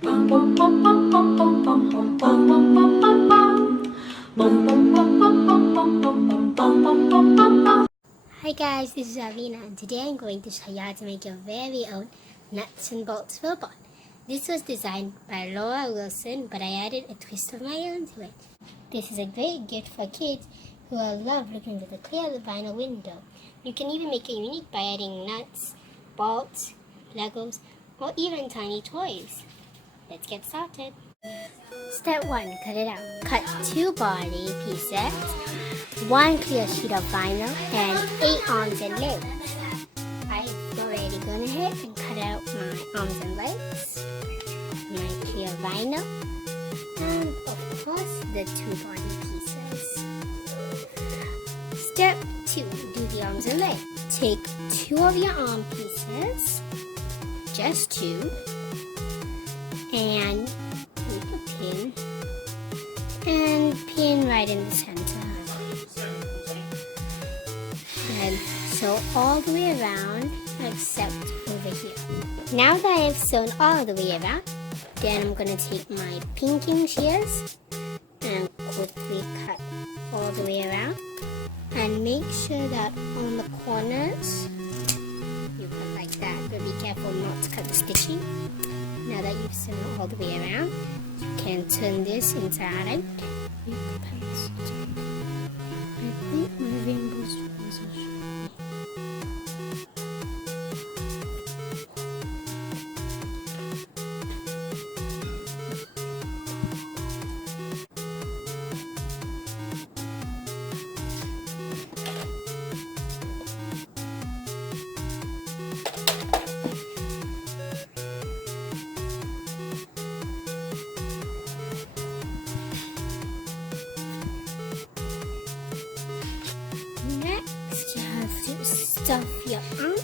Hi guys, this is Avina and today I'm going to show you how to make your very own nuts and bolts robot. This was designed by Laura Wilson, but I added a twist of my own to it. This is a great gift for kids who will love looking at the clear vinyl window. You can even make it unique by adding nuts, bolts, Legos, or even tiny toys. Let's get started. Step 1. Cut it out. Cut 2 body pieces, 1 clear sheet of vinyl, and 8 arms and legs. I've already gone ahead and cut out my arms and legs, my clear vinyl, and of course the 2 body pieces. Step 2. Do the arms and legs. Take 2 of your arm pieces, just 2, and make a pin, and pin right in the center. And sew all the way around except over here. Now that I have sewn all the way around, then I'm going to take my pinking shears and quickly cut all the way around. And make sure that on the corners, you cut like that, but be careful not to cut the stitching. Now that you've sewn all the way around, you can turn this inside out. I think my rainbow strands are showing. Next, you have to stuff your arms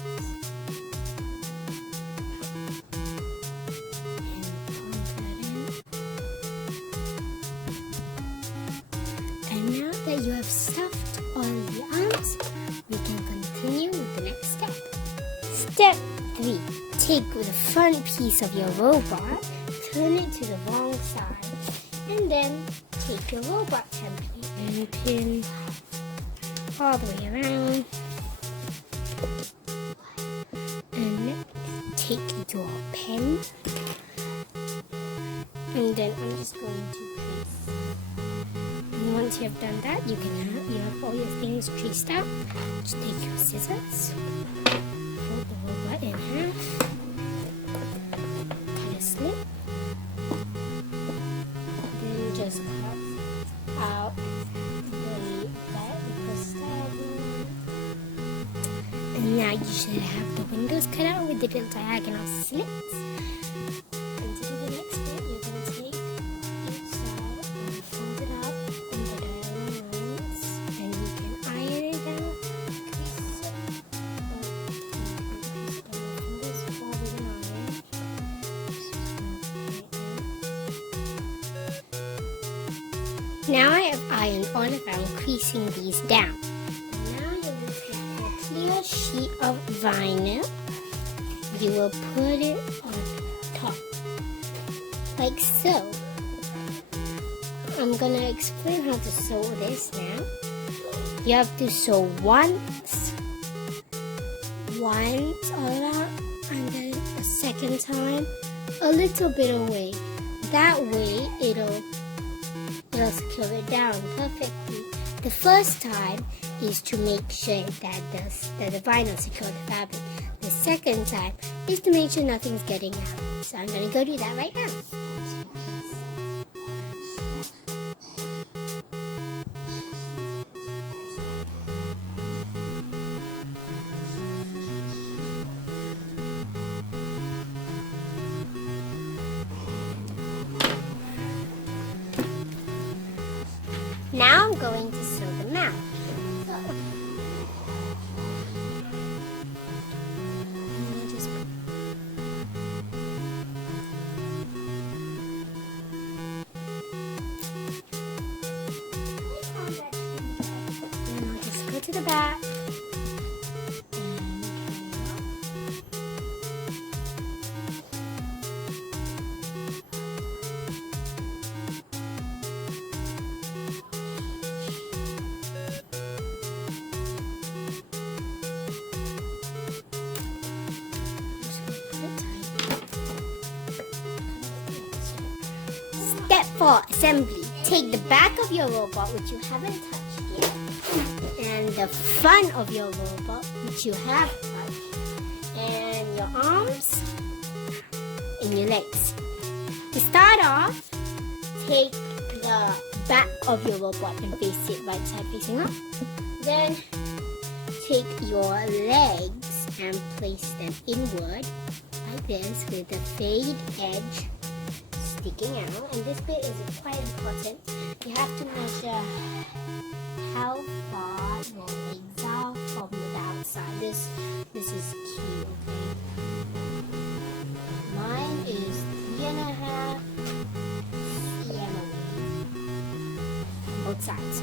and pull that in. And now that you have stuffed all the arms, we can continue with the next step. Step 3. Take the front piece of your robot, turn it to the wrong side, and then take your robot template and pin all the way around. And next, take your pen, and then I'm just going to trace. And once you have done that, you have all your things traced out. Just take your scissors, fold the robot in half, cut a slit, then just cut out and now you should have the windows cut out with the little diagonal slits. And to do the next bit, you're going to take each side and fold it up in the diagonal lines, and you can iron it down, crease it, or crease down the fingers or with an iron. Now I have ironed all around, creasing these down. Clear sheet of vinyl, you will put it on top like so. I'm gonna explain how to sew this now. You have to sew once all out, and then a second time a little bit away. That way it'll secure it down perfectly. The first time is to make sure that the vinyl secure the fabric. The second time is to make sure nothing's getting out. So I'm going to go do that right now. Now I'm going to sew the mouth. for assembly. Take the back of your robot, which you haven't touched yet, and the front of your robot, which you have touched, and your arms and your legs. To start off, take the back of your robot and face it right side facing up. Then take your legs and place them inward like this with the fade edge sticking out. And this bit is quite important. You have to measure how far your legs are from the outside. This is key, okay? Mine is 3.5 cm both sides.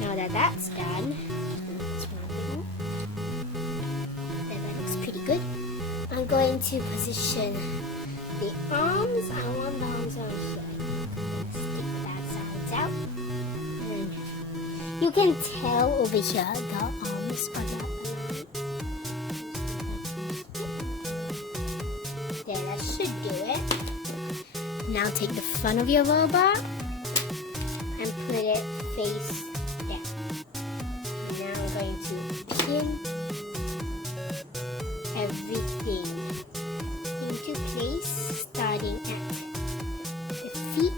Now that that's done, that looks pretty good. I'm going to position the arms. I want the arms over here. Stick that sides out. And you can tell over here the arms are not aligned. There, that should do it. Now take the front of your robot and put it face down. Now I'm going to pin everything into place, starting at the feet.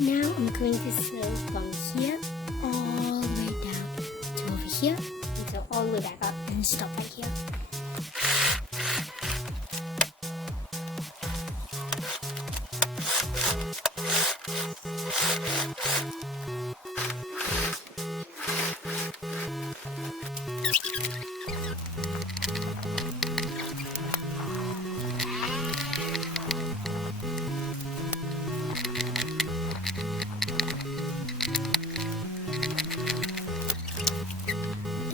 Now I'm going to sew from here all the way down to over here, and sew all the way back up and stop right here.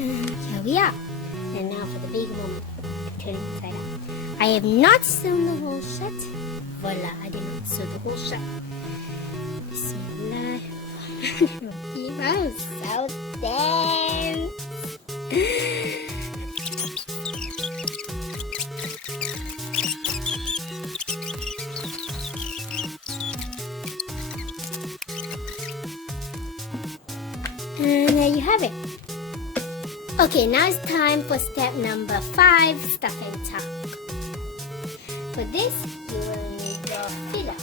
Here we are. And now for the big moment, turn it inside out. I have not sewn the hole shut. Voila, I did not sew the hole shut. Bismillah. I'm so dense. And there you have it. Okay, now it's time for step number 5, stuff and tuck. For this, you will need your filler.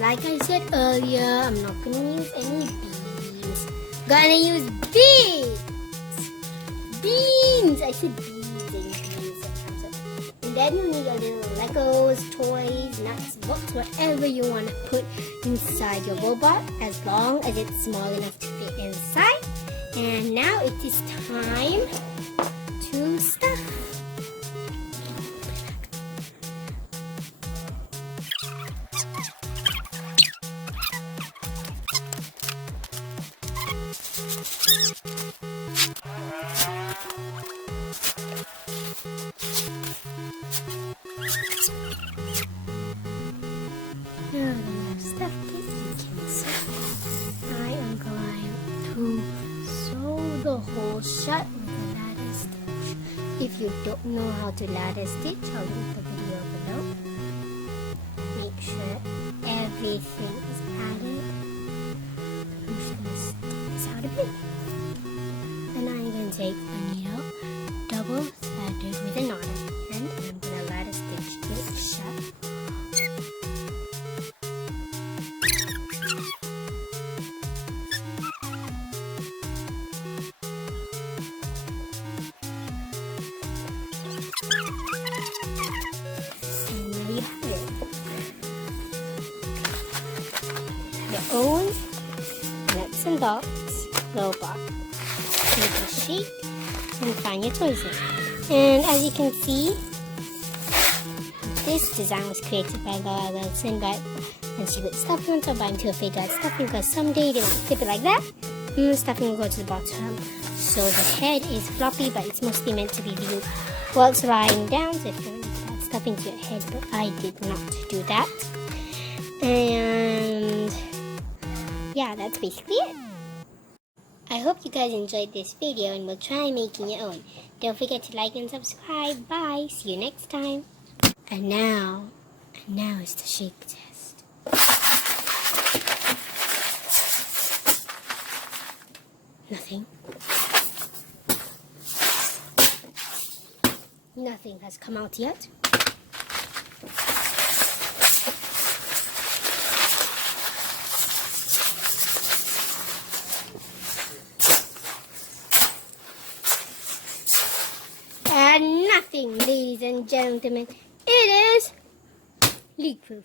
Like I said earlier, I'm not going to use any beans. Gonna use beans! Beans! I said beans and beans. And then you need your little Legos, toys, nuts, bolts, whatever you want to put inside your robot, as long as it's small enough to fit inside. And now it is time to stuff. Now that I have stuffed it, you can see I am going to sew the hole shut with a ladder stitch. If you don't know how to ladder stitch, I'll link the video below. Make sure everything is added. I'm just going to stick this out a bit. And I'm going to take a needle, double threaded with a knot at the end, and I'm going to ladder stitch it shut. Your own nuts and bolts robot. Make a sheet and find your toys in. And as you can see, this design was created by Laura Wilson, but when she put stuffing on top, I'm too afraid to add stuffing because someday they might flip it like that and the stuffing will go to the bottom. So the head is floppy, but it's mostly meant to be viewed whilst lying down, so if you want to put that stuff into your head, but I did not do that. And yeah, that's basically it. I hope you guys enjoyed this video and will try making your own. Don't forget to like and subscribe. Bye. See you next time. And now is the shake test. Nothing. Nothing has come out yet. And nothing, ladies and gentlemen. It is leak proof.